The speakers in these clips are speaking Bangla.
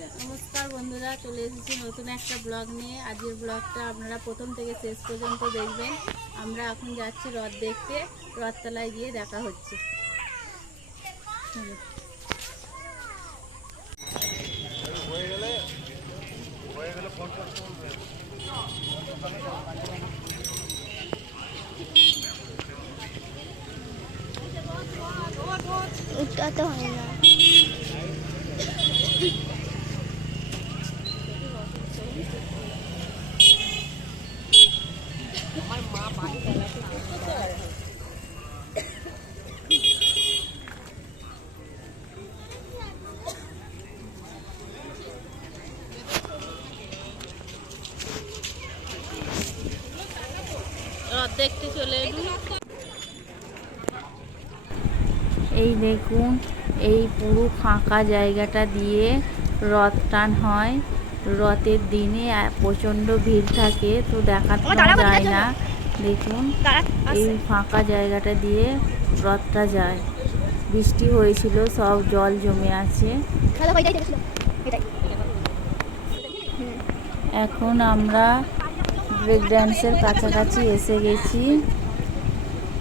নমস্কার বন্ধুরা, চলে এসেছি নতুন একটা ব্লগ নিয়ে। আজকের ব্লগটা আপনারা প্রথম থেকে শেষ পর্যন্ত দেখবেন। আমরা এখন যাচ্ছি রথ দেখতে, রথতলায় গিয়ে দেখা হচ্ছে। উঠতে হয় না। রথ দেখতে চলে এলুম। এই দেখুন, এই পুরো ফাঁকা জায়গাটা দিয়ে রথ টান হয়। রথের দিনে প্রচণ্ড ভিড় থাকে, তো দেখাতে যায় না। দেখুন, এই ফাঁকা জায়গাটা দিয়ে রথটা যায়। বৃষ্টি হয়েছিল, সব জল জমে আছে। এখন আমরা ব্রেক ড্যান্সের কাছাকাছি এসে গেছি।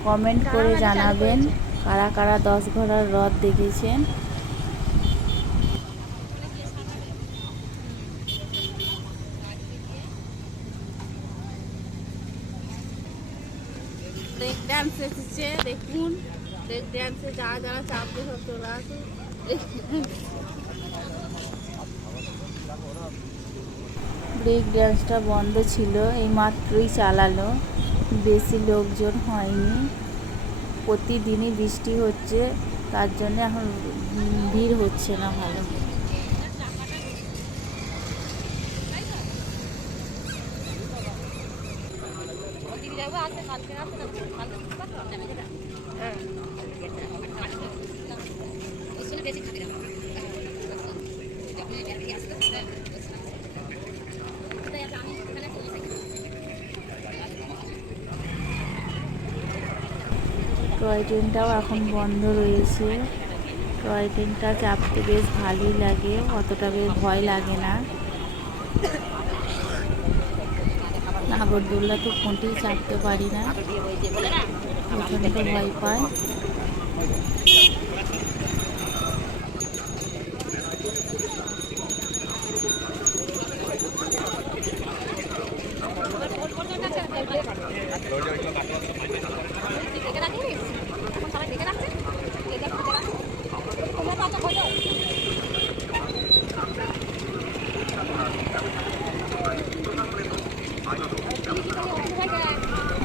কমেন্ট করে জানাবেন কারা কারা 10 ঘোড়ার রথ দেখেছেন। ব্রেক ড্যান্স এসেছে, দেখুন। ব্রেক ড্যান্সে যারা যারা চাপবে সব চলে আসুন। ব্রেক ড্যান্সটা বন্ধ ছিল, এই মাত্রই চালালো, বেশি লোকজন হয়নি। প্রতিদিনই বৃষ্টি হচ্ছে, তার জন্য এখন ভিড় হচ্ছে না ভালো। টয় ট্রেনটাও এখন বন্ধ রয়েছে। টয় ট্রেনটা চাপতে বেশ ভালোই লাগে, অতটা বেশ ভয় লাগে না। নাগরদোল্লা তো কোনটাই চাপতে পারি না, প্রচণ্ড ভয় পায়।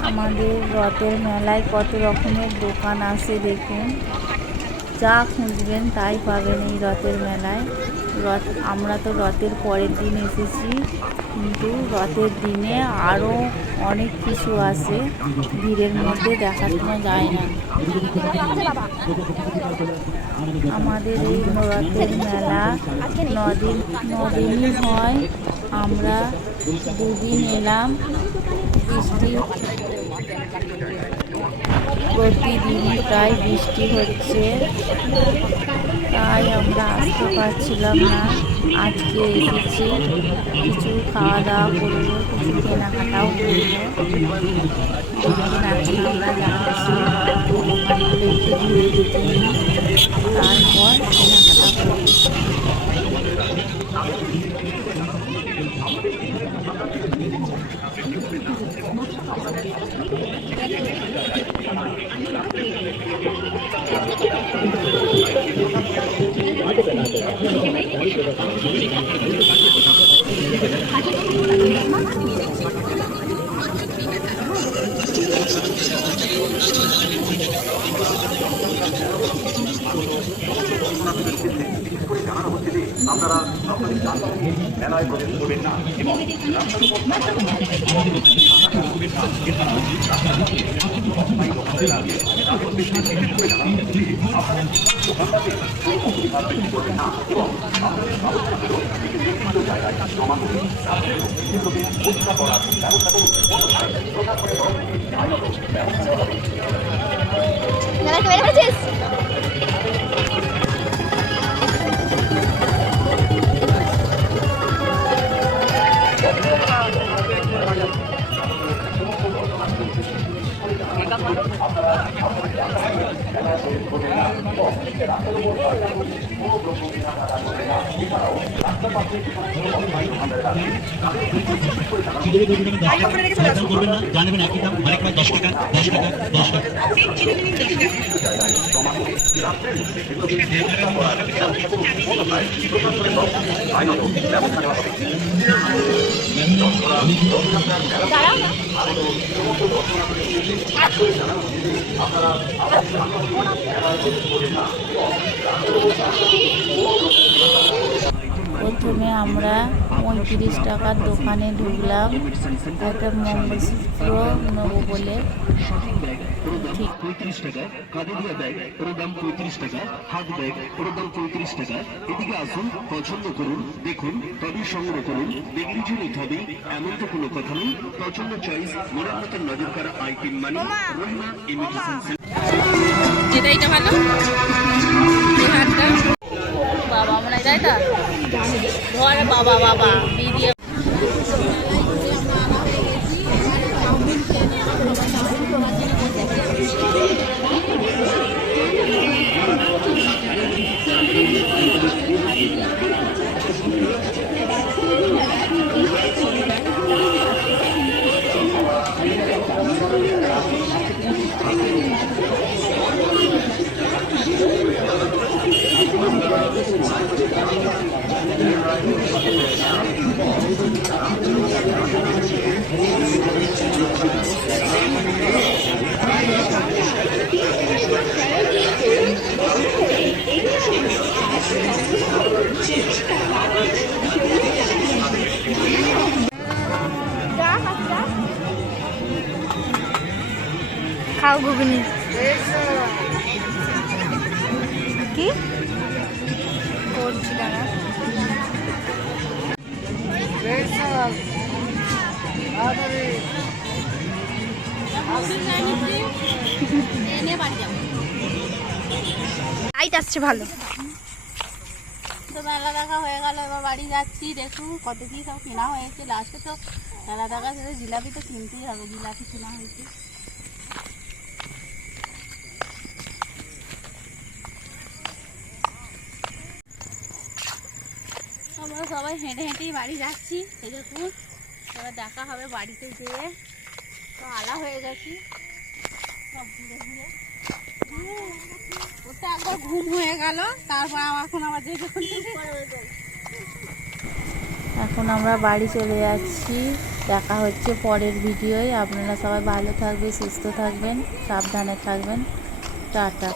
আমাদের রথের মেলায় কত রকমের দোকান আছে দেখুন। যা খুঁজবেন তাই পাবেন এই রথের মেলায়। আমরা তো রথের পরের দিন এসেছি, কিন্তু রথের দিনে আরও অনেক কিছু আছে, ভিড়ের মধ্যে দেখাশোনা যায় না। আমাদের এই রথের মেলা 9 দিনই হয়। আমরা 2 দিন এলাম। বৃষ্টি প্রতিদিনই প্রায় বৃষ্টি হচ্ছে, তাই আমরা আসতে পারছিলাম না। আজকে এসেছি, কিছু খাওয়া দাওয়া করবো, কিছু কেনাকাটাও করবো। এখন আমরা যাচ্ছি দোকানগুলো একটু ঘুরে দেখে নিই, তারপর কেনাকাটা করবো। আপনারা সকলে মেলায় প্রবেশ করবেন না এবং করবেন না, জানবেন একই দাম, অনেক মাছ 10 টাকা 10 টাকা 10 টাকা। প্রথমে আমরা 35 টাকার দোকানে ঢুকলাম, একটা মঙ্গলসূত্র নেবো বলে। ঠিক 35 টাকা, কাঁধে ব্যাগ ওর দাম 35 টাকা, হাত ব্যাগ ওর দাম 35 টাকা। এদিকে আসুন, পছন্দ করুন, দেখুন, তবেই সংগ্রহ করুন। দেখলে যে নিতে হবে এমন তো কোনো কথা নেই। পছন্দ চয়েস, মনের মতন নজর করা আইটেম মানে রহিমা ইমিটেশন যেটা এটা ভালো এই হাতটা বাবা মনে হয়, তাই তো ধর বাবা বাবা ভিডিও খাও ঘুগনি। কি করছি দাঁড়া? লাইট আসছে ভালো। তো মেলা দেখা হয়ে গেল, এবার বাড়ি যাচ্ছি। দেখুন কত কি সব কেনা হয়েছে। লাস্টে তো মেলা দেখা শেষে জিলাপি তো কিনতেই হবে, জিলাপি কেনা হয়েছে। আমরা সবাই হেঁটে হেঁটেই বাড়ি যাচ্ছি। এই দেখুন, এবার দেখা হবে বাড়িতে যেয়ে। তো আলা হয়ে গেছি সব ঘুরে ঘুরে। ওটা একবার ঘুম হয়ে গেল, তারপর এখন আবার জেগে এখন আমরা বাড়ি চলে যাচ্ছি। দেখা হচ্ছে পরের ভিডিওয়। আপনারা সবাই ভালো থাকবেন, সুস্থ থাকবেন, সাবধানে থাকবেন। টাটা।